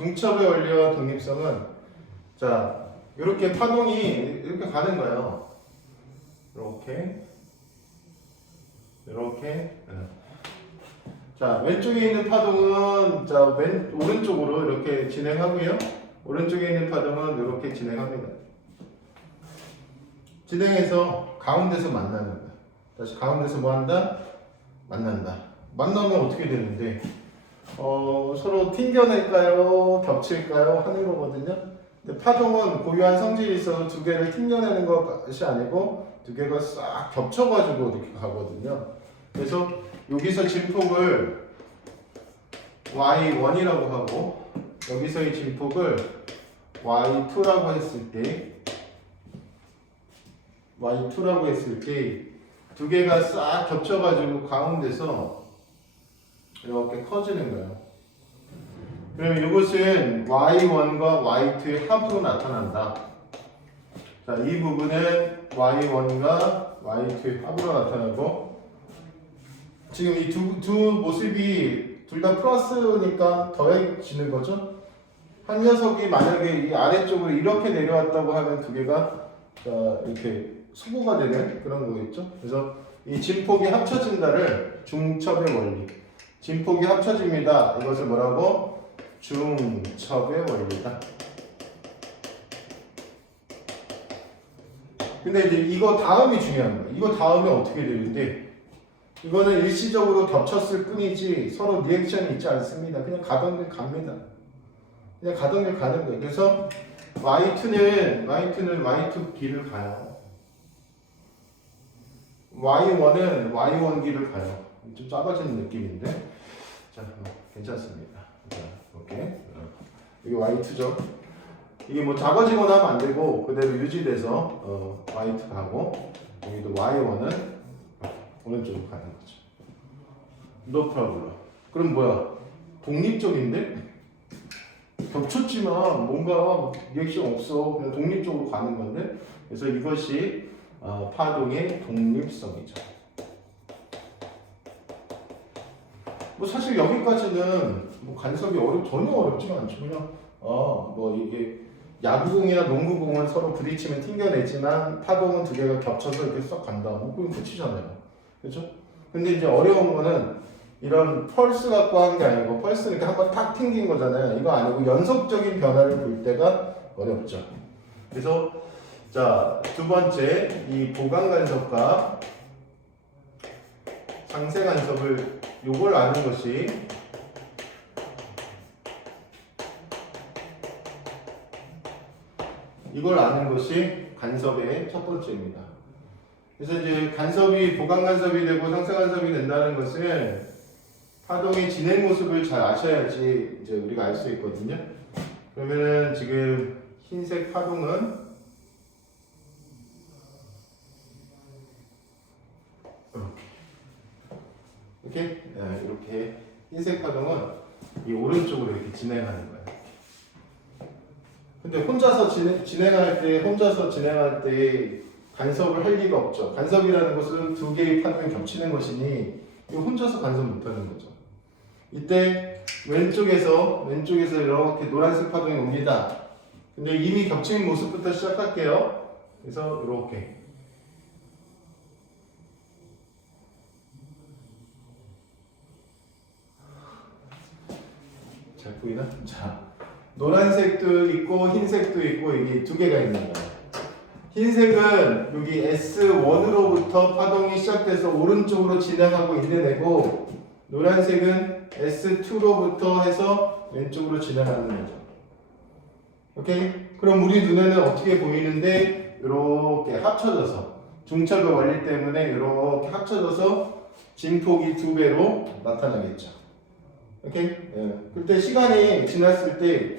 중첩의 원리와 독립성은 자 이렇게 파동이 이렇게 가는 거예요. 이렇게. 자 왼쪽에 있는 파동은 자 오른쪽으로 이렇게 진행하고요. 오른쪽에 있는 파동은 이렇게 진행합니다. 진행해서 가운데서 만나는 거야. 다시 가운데서 뭐 한다? 만난다. 만나면 어떻게 되는데? 서로 튕겨낼까요? 겹칠까요? 하는 거거든요. 근데 파동은 고유한 성질이 있어서 두 개를 튕겨내는 것이 아니고 두 개가 싹 겹쳐가지고 이렇게 가거든요. 그래서 여기서 진폭을 Y1이라고 하고 여기서의 진폭을 Y2라고 했을 때 두 개가 싹 겹쳐가지고 가운데서 이렇게 커지는 거예요. 그러면 이것은 Y1과 Y2의 합으로 나타난다. 자, 이 부분은 Y1과 Y2의 합으로 나타나고 지금 이 두 모습이 둘 다 플러스니까 더해지는 거죠. 한 녀석이 만약에 이 아래쪽으로 이렇게 내려왔다고 하면 두 개가 이렇게 소모가 되는 그런 거겠죠. 그래서 이 진폭이 합쳐진다를 중첩의 원리. 진폭이 합쳐집니다. 이것을 뭐라고? 중첩의 원리다. 근데 이제 이거 다음이 중요한 거예요. 이거 다음에 어떻게 되는데 이거는 일시적으로 겹쳤을 뿐이지 서로 리액션이 있지 않습니다. 그냥 가던 길 갑니다. 그냥 가던 길 가는 거예요. 그래서 Y2는 Y2B를 가요. Y1은 Y1B를 가요. 좀 작아지는 느낌인데 자 괜찮습니다. 자 이렇게 이게 Y2죠. 이게 뭐 작아지거나 하면 안 되고 그대로 유지돼서 Y2 가고 여기도 Y1은 오른쪽으로 가는 거죠. No problem. 그럼 뭐야? 독립적인데? 겹쳤지만 뭔가 리액션 없어. 그냥 독립적으로 가는 건데 그래서 이것이 파동의 독립성이죠. 뭐 사실 여기까지는 뭐 간섭이 전혀 어렵지가 않죠. 그냥 뭐 이게 야구공이나 농구공은 서로 부딪히면 튕겨내지만 파동은 두 개가 겹쳐서 이렇게 썩 간다. 뭐 그건 끝이잖아요. 그렇죠? 근데 이제 어려운 거는 이런 펄스 갖고 한 게 아니고 펄스는 이렇게 한번 탁 튕긴 거잖아요. 이거 아니고 연속적인 변화를 볼 때가 어렵죠. 그래서 자, 두 번째 이 보강 간섭과 상세 간섭을 요걸 아는 것이 이걸 아는 것이 간섭의 첫 번째입니다. 그래서 이제 간섭이 보강 간섭이 되고 상세 간섭이 된다는 것은 파동의 진행 모습을 잘 아셔야지 이제 우리가 알 수 있거든요. 그러면은 지금 흰색 파동은 이렇게 흰색 파동은 이 오른쪽으로 이렇게 진행하는 거예요. 근데 혼자서 진행할 때 간섭을 할 리가 없죠. 간섭이라는 것은 두 개의 파동이 겹치는 것이니 혼자서 간섭 못하는 거죠. 이때 왼쪽에서 이렇게 노란색 파동이 옵니다. 근데 이미 겹치는 모습부터 시작할게요. 그래서 이렇게 잘 보이나? 자, 노란색도 있고 흰색도 있고 이게 두 개가 있는 거예요. 흰색은 여기 S1으로부터 파동이 시작돼서 오른쪽으로 진행하고 있는 애고 노란색은 S2로부터 해서 왼쪽으로 진행하는 거죠. 오케이? 그럼 우리 눈에는 어떻게 보이는데 이렇게 합쳐져서 중첩의 원리 때문에 이렇게 합쳐져서 진폭이 두 배로 나타나겠죠. 오케이? 그때 시간이 지났을 때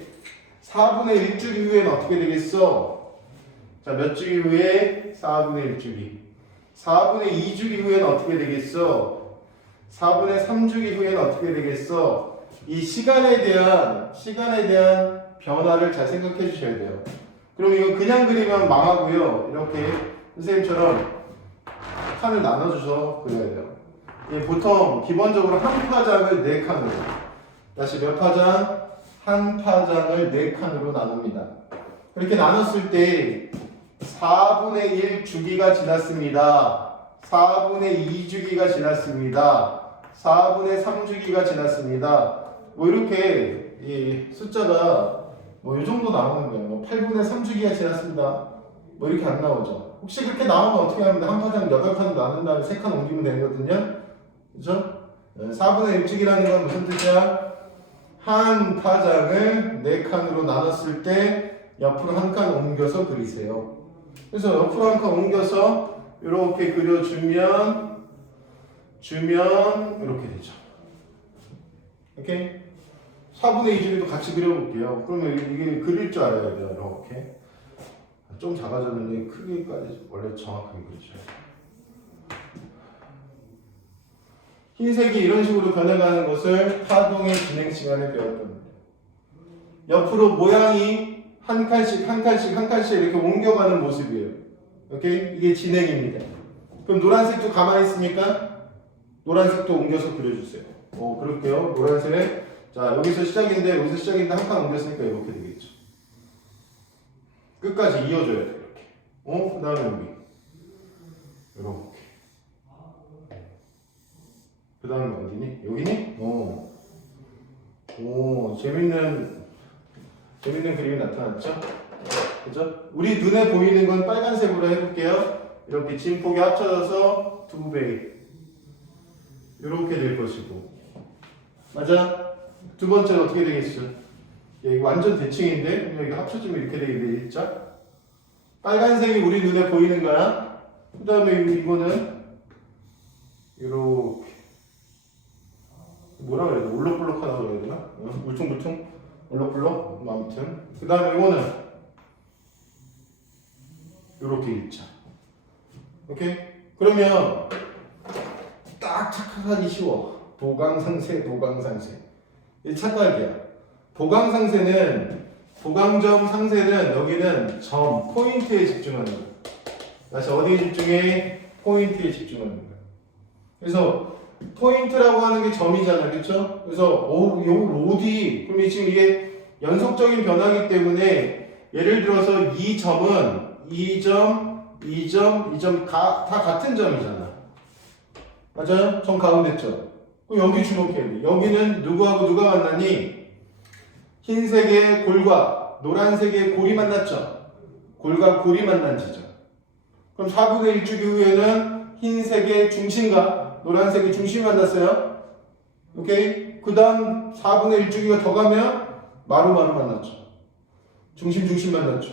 4분의 1줄 이후에는 어떻게 되겠어? 자, 몇 줄 이후에? 4분의 1주기. 4분의 2줄 이후에는 어떻게 되겠어? 4분의 3줄 이후에는 어떻게 되겠어? 이 시간에 대한 변화를 잘 생각해 주셔야 돼요. 그럼 이거 그냥 그리면 망하고요. 이렇게 선생님처럼 칸을 나눠줘서 그려야 돼요. 보통 기본적으로 한 파장을 4칸으로. 다시 몇 파장? 한 파장을 4칸으로 나눕니다. 이렇게 나눴을 때 4분의 1 주기가 지났습니다. 4분의 2 주기가 지났습니다. 4분의 3 주기가 지났습니다. 뭐 이렇게 이 숫자가 뭐 이 정도 나오는 거예요. 뭐 8분의 3 주기가 지났습니다. 뭐 이렇게 안 나오죠. 혹시 그렇게 나오면 어떻게 하면 한 파장 8칸 나눈 다음에 3칸 옮기면 되거든요. 그죠? 4분의 1 주기라는 건 무슨 뜻이야? 한 파장을 4칸으로 나눴을 때 옆으로 한 칸 옮겨서 그리세요. 그래서 옆으로 한 칸 옮겨서 이렇게 그려주면 이렇게 되죠. 오케이? 4분의 2 주기도 같이 그려볼게요. 그러면 이게 그릴 줄 알아야 돼요. 이렇게. 좀 작아졌는데 크기까지 원래 정확하게 그리죠. 흰색이 이런 식으로 변해가는 것을 파동의 진행 시간에 배웠던 거예요. 옆으로 모양이 한 칸씩 이렇게 옮겨가는 모습이에요. 오케이? 이게 진행입니다. 그럼 노란색도 가만히 있으니까 노란색도 옮겨서 그려주세요. 그럴게요. 노란색. 자, 여기서 시작인데 한 칸 옮겼으니까 이렇게 되겠죠. 끝까지 이어줘야 돼요. 이렇게. 그 다음에 여기. 이렇게. 그 다음에 어디니? 여기니? 재밌는 그림이 나타났죠? 그죠? 우리 눈에 보이는 건 빨간색으로 해볼게요. 이렇게 진폭이 합쳐져서 2배. 이렇게 될 것이고. 맞아? 두 번째는 어떻게 되겠어? 이거 완전 대칭인데? 여기 합쳐지면 이렇게 되겠죠? 빨간색이 우리 눈에 보이는 거야. 그 다음에 이거는 이렇게. 뭐라 그래야 돼? 울럭불럭하다고 그래야 되나? 울퉁불퉁? 울럭불럭? 아무튼. 그 다음에 이거는 이렇게 일자. 오케이? 그러면 딱 착각하기 쉬워. 보강상세. 이 착각이야. 보강점 상세는 여기는 점, 포인트에 집중하는 거야. 다시 어디에 집중해? 포인트에 집중하는 거야. 그래서 포인트라고 하는 게 점이잖아, 그렇죠? 그래서 요 어디? 그럼 지금 이게 연속적인 변화이기 때문에 예를 들어서 이 점은 이 점 다 같은 점이잖아. 맞아요? 점 가운데 점. 그럼 여기 주목해야 돼. 여기는 누구하고 누가 만나니? 흰색의 골과 노란색의 골이 만났죠. 골과 골이 만난 지점. 그럼 4분의 1주기 후에는 흰색의 중심과 노란색의 중심이 만났어요. 오케이? 그 다음 4분의 1주기가 더 가면 마루 만났죠. 중심 만났죠.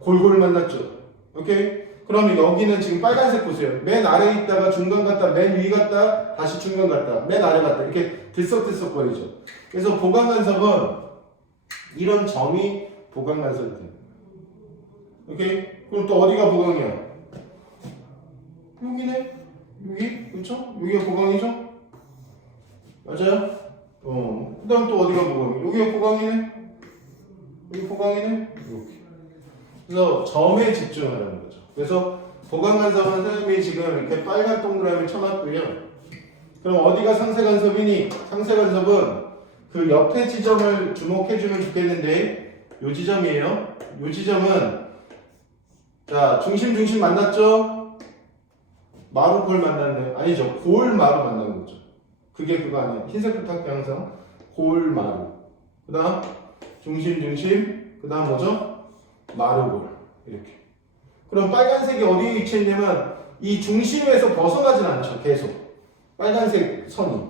골 만났죠. 오케이? 그러면 여기는 지금 빨간색 보세요. 맨 아래에 있다가 중간 갔다, 맨 위 갔다, 다시 중간 갔다, 맨 아래 갔다. 이렇게 들썩들썩거리죠. 그래서 보강간섭은 이런 점이 보강간섭이 됩니다. 오케이? 그럼 또 어디가 보강이야? 여기네? 여기? 그쵸? 여기가 보강이죠? 맞아요? 그 다음 또 어디가 보강이야? 여기가 보강이네? 여기 보강이네? 이렇게. 그래서 점에 집중하라는 거죠. 그래서 보강간섭은 선생님이 지금 이렇게 빨간 동그라미를 쳐놨고요. 그럼 어디가 상세간섭이니? 상세간섭은 그 옆에 지점을 주목해주면 좋겠는데 요 지점이에요. 요 지점은 자 중심 만났죠? 마루 골 만났네. 아니죠. 골 마루 만난 거죠. 그게 그거 아니에요. 흰색부터 할게요. 항상 골 마루. 그 다음 중심. 그 다음 뭐죠? 마루 골. 이렇게. 그럼 빨간색이 어디에 위치했냐면 이 중심에서 벗어나진 않죠. 계속 빨간색 선이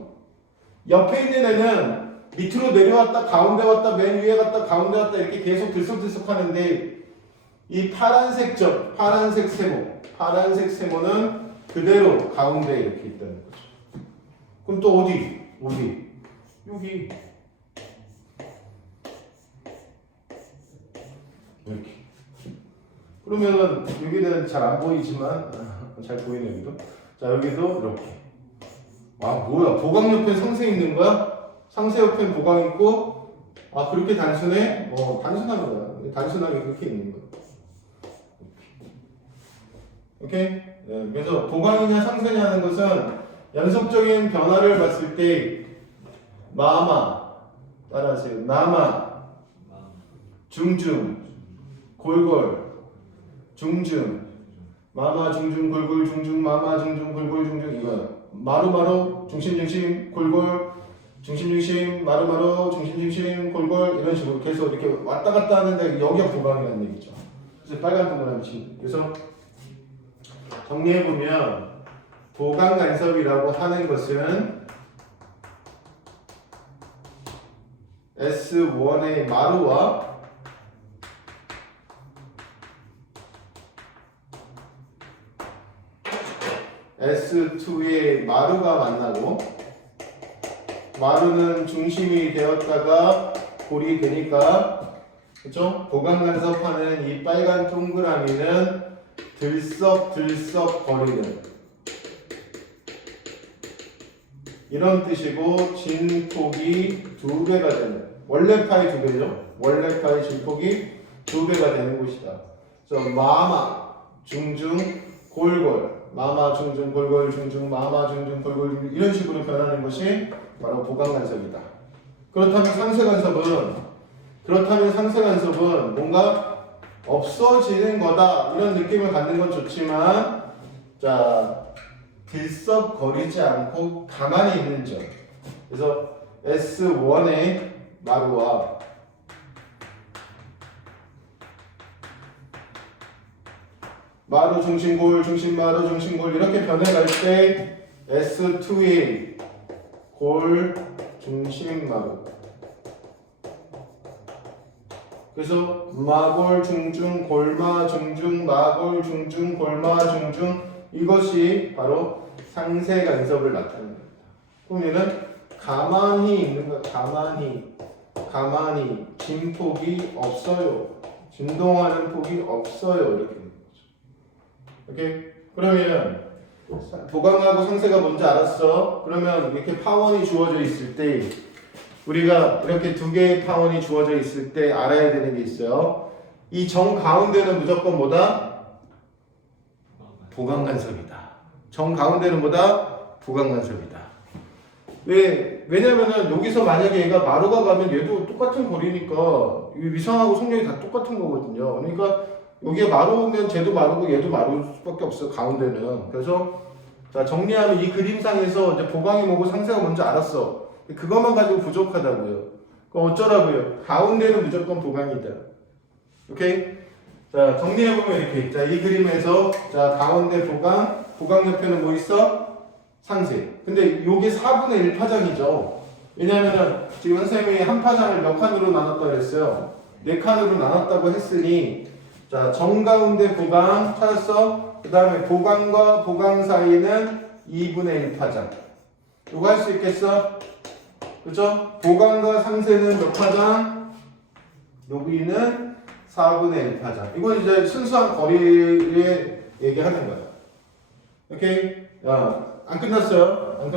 옆에 있는 애는 밑으로 내려왔다 가운데 왔다 맨 위에 갔다 가운데 왔다 이렇게 계속 들썩들썩 하는데 이 파란색 점, 파란색 세모는 그대로 가운데 이렇게 있다는 거죠. 그럼 또 어디? 여기 이렇게. 그러면은 여기는 잘 안 보이지만 잘 보이네 여기도. 자 여기도 이렇게. 와 뭐야 보강 옆에 상세 있는 거야? 상세 옆에 보강 있고 그렇게 단순해? 단순한 거야. 단순하게 그렇게 있는 거야. 오케이? 네, 그래서 보강이냐 상세냐 하는 것은 연속적인 변화를 봤을 때 마마 따라하세요. 나마 중중, 골골, 중중, 마마, 중중, 골골, 중중, 마마, 중중, 골골, 중중. 이거 마루마루, 중심, 중심, 골골, 중심, 중심, 마루마루, 중심, 중심, 골골. 이런 식으로 계속 이렇게 왔다 갔다 하는데 여기가 보강이라는 얘기죠. 그래서 빨간 동그라미 치. 그래서 정리해보면 보강 간섭이라고 하는 것은 S1의 마루와 S2의 마루가 만나고, 마루는 중심이 되었다가 골이 되니까, 그죠? 보강 간섭하는 이 빨간 동그라미는 들썩들썩 거리는 이런 뜻이고, 진폭이 2배가 되는, 원래 파이 2배죠. 원래 파이 진폭이 2배가 되는 곳이다. 그래서 마마, 중중, 골골, 마마, 중중, 골골, 중중, 마마, 중중, 골골, 중중, 이런 식으로 변하는 것이 바로 보강 간섭이다. 그렇다면 상쇄 간섭은 뭔가 없어지는 거다, 이런 느낌을 갖는 건 좋지만, 자, 들썩거리지 않고 가만히 있는 점. 그래서 S1의 마루와 마루 중심골, 중심마루, 중심골 이렇게 변해갈 때 S2의 골, 중심마루. 그래서 마골, 중중, 골마, 중중, 마골, 중중, 골마, 중중, 이것이 바로 상쇄 간섭을 나타냅니다. 그러면은 가만히 있는 거, 가만히 진폭이 없어요. 진동하는 폭이 없어요. 이렇게 되는 거죠. 오케이? 그러면 보강하고 상쇄가 뭔지 알았어? 그러면 이렇게 파원이 주어져 있을 때, 우리가 이렇게 2개의 파원이 주어져 있을 때 알아야 되는 게 있어요. 이 정 가운데는 무조건 뭐다? 보강 간섭이다. 정 가운데는 뭐다? 보강 간섭이다. 왜냐면은 여기서 만약에 얘가 마루가 가면 얘도 똑같은 거리니까 위상하고 속력이 다 똑같은 거거든요. 그러니까 여기에 마루면 쟤도 마루고 얘도 마루일 수밖에 없어요. 가운데는. 그래서 자, 정리하면 이 그림상에서 이제 보강이 뭐고 상쇄가 뭔지 알았어. 그것만 가지고 부족하다고요. 그럼 어쩌라고요? 가운데는 무조건 보강이다. 오케이? 자, 정리해보면 이렇게. 자, 이 그림에서 자, 가운데 보강 옆에는 뭐 있어? 상쇄. 근데 요게 4분의 1파장이죠. 왜냐면은 지금 선생님이 한 파장을 몇 칸으로 나눴다고 그랬어요? 4칸으로 나눴다고 했으니, 자, 정가운데 보강 찾았어? 그 다음에 보강과 보강 사이는 2분의 1파장. 요거 할 수 있겠어? 그죠? 보강과 상쇄는 몇 파장? 여기는 4분의 1파장. 이건 이제 순수한 거리에 얘기하는 거야. 오케이? 야, 안 끝났어요.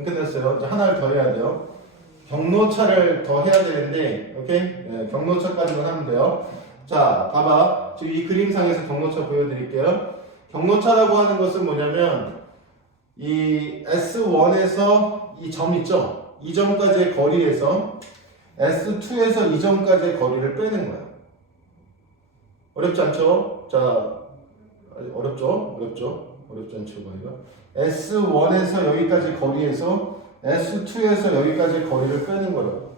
이제 하나를 더 해야 돼요. 경로차를 더 해야 되는데, 오케이? 네, 경로차까지만 하면 돼요. 자, 봐봐. 지금 이 그림상에서 경로차 보여드릴게요. 경로차라고 하는 것은 뭐냐면, 이 S1에서 이 점 있죠? 이 점까지의 거리에서 S2에서 이 점까지의 거리를 빼는 거야. 어렵지 않죠? 자, 어렵죠? 어렵지 않죠? 이거. S1에서 여기까지 거리에서 S2에서 여기까지 거리를 빼는 거라고.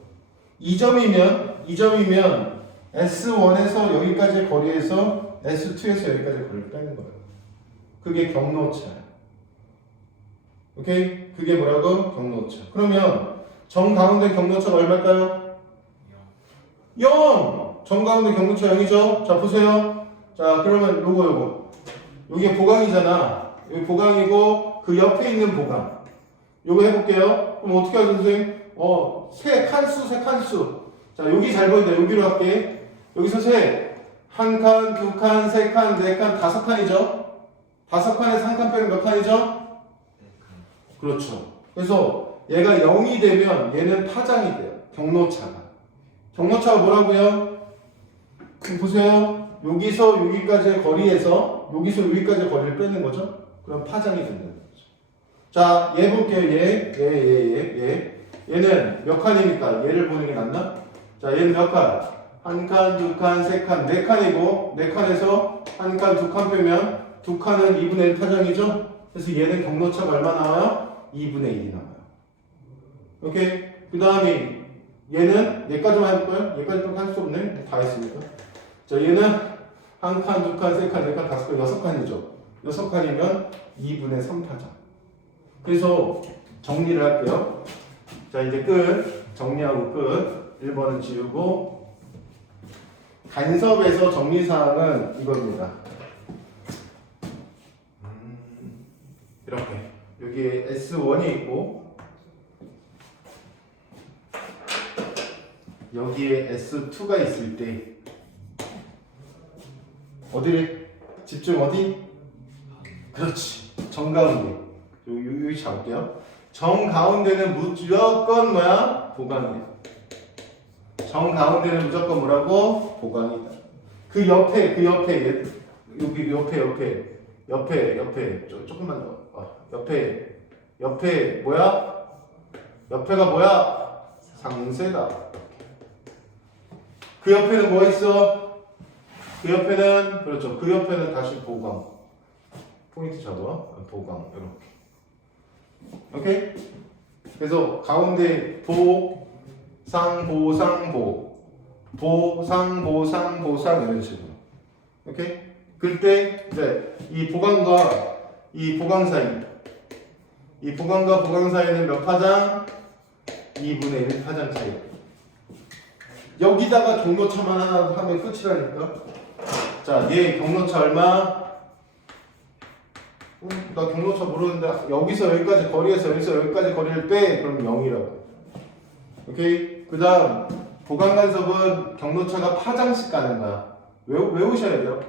2점이면 S1에서 여기까지 거리에서 S2에서 여기까지 거리를 빼는 거라고. 그게 경로차야. 오케이? 그게 뭐라고? 경로차. 그러면 정 가운데 경로차가 얼마일까요? 0! 정 가운데 경로차 0이죠? 자, 보세요. 자, 그러면 요거. 여기 보강이잖아. 여기 보강이고 그 옆에 있는 보강. 요거 해볼게요. 그럼 어떻게 하죠, 선생님? 세 칸수. 자, 여기 잘 보인다. 여기로 할게. 여기서 한 칸, 2칸, 3칸, 4칸, 5칸이죠? 5칸에서 한 칸 빼면 몇 칸이죠? 그렇죠. 그래서 얘가 0이 되면 얘는 파장이 돼요. 경로차가 뭐라고요? 보세요. 여기서 여기까지의 거리에서 여기서 여기까지의 거리를 빼는 거죠. 그럼 파장이 된다는 거죠. 자, 얘 볼게요. 얘는 몇 칸이니까 얘를 보는 게 낫나? 자, 얘는 몇 칸? 한 칸, 두 칸, 세 칸, 네 칸이고 네 칸에서 한 칸, 두 칸 빼면 두 칸은 2분의 1 파장이죠? 그래서 얘는 경로차가 얼마 나와요? 2분의 1이 나와요. 오케이? 그 다음에 얘는 얘까지만 해볼까요? 얘까지밖에 할 수 없네. 다 했으니까. 자, 얘는 한 칸, 두 칸, 세 칸, 네 칸, 다섯 칸, 여섯 칸이죠. 여섯 칸이면 2분의 3 파장. 그래서 정리를 할게요. 자, 이제 끝. 정리하고 끝. 1번은 지우고. 간섭에서 정리사항은 이겁니다. 이렇게. 여기에 S1이 있고, 여기에 S2가 있을 때, 어디를? 집중 어디? 그렇지. 정가운데. 여기 잡을게요. 정가운데는 무조건 뭐야? 보강이야. 정가운데는 무조건 뭐라고? 보강이다. 그 옆에 여기 옆에 조금만 더. 옆에 뭐야? 옆에가 뭐야? 상세다. 그 옆에는 뭐 있어? 그 옆에는 그렇죠. 그 옆에는 다시 보강. 포인트 잡아. 보강 이렇게. 오케이? 그래서 가운데 보상 이런 식으로. 오케이? 그때 이제 이 보강과 이 보강 사이는 몇 파장? 2분의 1 파장 차이. 여기다가 경로차만 하나 하면 끝이라니까. 자, 얘 경로차 얼마? 나 경로차 모르는데 여기서 여기까지 거리에서 여기서 여기까지 거리를 빼. 그럼 0이라고. 오케이? 그 다음 보강간섭은 경로차가 파장씩 가는 거야. 외우셔야 돼요.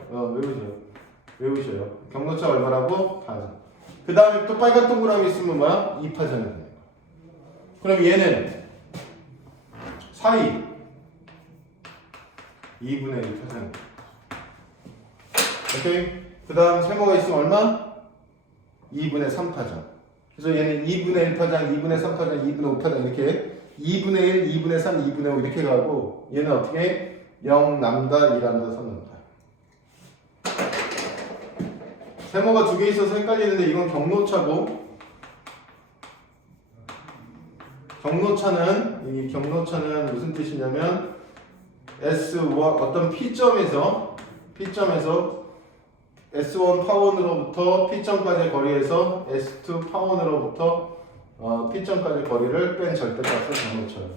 외우셔요. 경로차 얼마라고? 파장. 그 다음에 또 빨간 동그라미 있으면 뭐야? 2파장이 되는 거야. 그럼 얘는 사이 2분의 1 파장. 오케이? 그 다음 세모가 있으면 얼마? 2분의 3 파장. 그래서 얘는 2분의 1 파장, 2분의 3 파장, 2분의 5 파장 이렇게 2분의 1, 2분의 3, 2분의 5 이렇게 가고 얘는 어떻게? 0, 람다, 2람다 선언다. 세모가 두 개 있어서 헷갈리는데 이건 경로차고 경로차는 무슨 뜻이냐면 S1 어떤 P점에서 S1 파원으로부터 P점까지의 거리에서 S2 파원으로부터 P점까지 거리를 뺀 절대값을 경로차예요.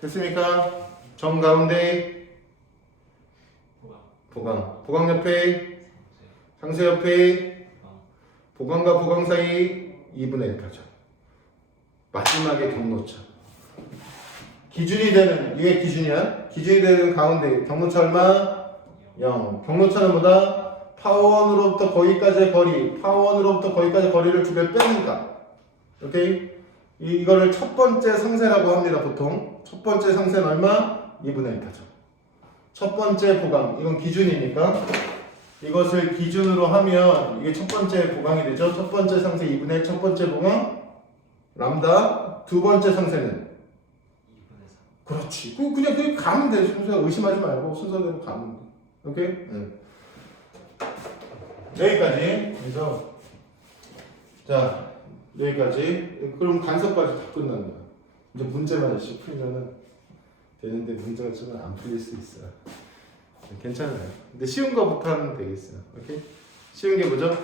됐습니까? 정 가운데 보강 옆에 상세 옆에 보강과 보강 사이 2분의 1 파장. 마지막에 경로차. 기준이 되는 이게 기준이야. 기준이 되는 가운데 경로차 얼마? 0. 경로차는 뭐다? 파원으로부터 거기까지의 거리를 두 배 빼는가. 오케이? 이거를 첫 번째 상세라고 합니다. 보통 첫 번째 상세는 얼마? 2분의 1 파장. 첫 번째 보강. 이건 기준이니까 이것을 기준으로 하면 이게 첫 번째 보강이 되죠. 첫 번째 상세 2분의 1 첫 번째 보강 람다. 두 번째 상세는 그렇지. 그냥 가면 돼. 순서 의심하지 말고 순서대로 가면 돼. 오케이? 여기까지. 그래서 자 여기까지. 그럼 간섭까지 다 끝난 거야. 이제 문제만 열심히 풀면은 되는데 문제가 좀 안 풀릴 수 있어요. 괜찮아요. 근데 쉬운 거부터 하면 되겠어요. 오케이? 쉬운 게 뭐죠?